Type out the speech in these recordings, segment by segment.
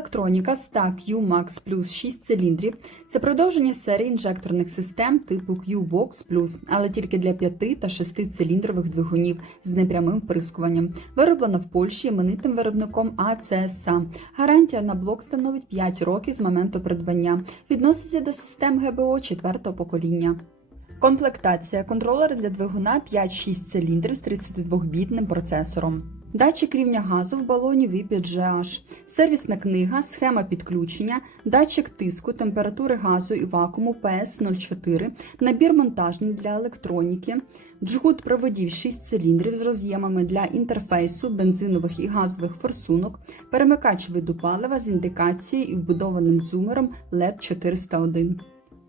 електроніка Stack Q-Max Plus 6 циліндрів це продовження серії інжекторних систем типу Q-Box Plus, але тільки для 5 та 6 циліндрових двигунів з непрямим вприскуванням. Вироблено в Польщі іменитим виробником АЦСА. Гарантія на блок становить 5 років з моменту придбання. Відноситься до систем ГБО четвертого покоління. Комплектація контролер для двигуна 5-6 циліндрів з 32-бітним процесором. Датчик рівня газу в балоні VPGH, сервісна книга, схема підключення, датчик тиску, температури газу і вакууму PS04, набір монтажний для електроніки, джгут проводів 6 циліндрів з роз'ємами для інтерфейсу, бензинових і газових форсунок, перемикач виду палива з індикацією і вбудованим зумером LED 401.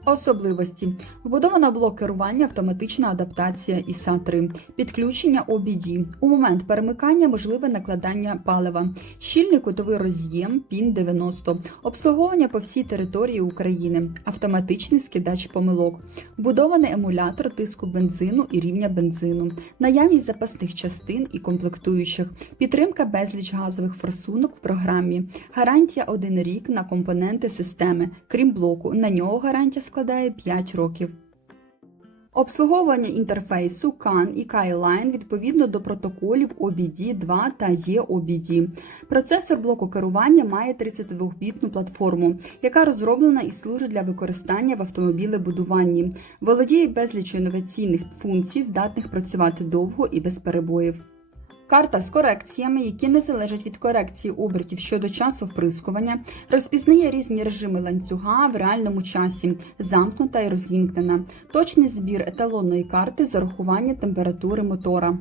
Особливості. Вбудована блок керування, автоматична адаптація іса 3 підключення OBD. У момент перемикання можливе накладання палива, щільний кутовий роз'єм PIN 90, обслуговування по всій території України, автоматичний скидач помилок, вбудований емулятор тиску бензину і рівня бензину, наявність запасних частин і комплектуючих, підтримка безліч газових форсунок в програмі, гарантія 1 рік на компоненти системи, крім блоку. На нього гарантія складає 5 років. Обслуговування інтерфейсу CAN і Skyline відповідно до протоколів OBD2 та EOBD. Процесор блоку керування має 32-бітну платформу, яка розроблена і служить для використання в автомобілебудуванні. Володіє безліч інноваційних функцій, здатних працювати довго і без перебоїв. Карта з корекціями, які не залежать від корекції обертів щодо часу вприскування, розпізнає різні режими ланцюга в реальному часі, замкнута і розімкнена, точний збір еталонної карти з зарахування температури мотора.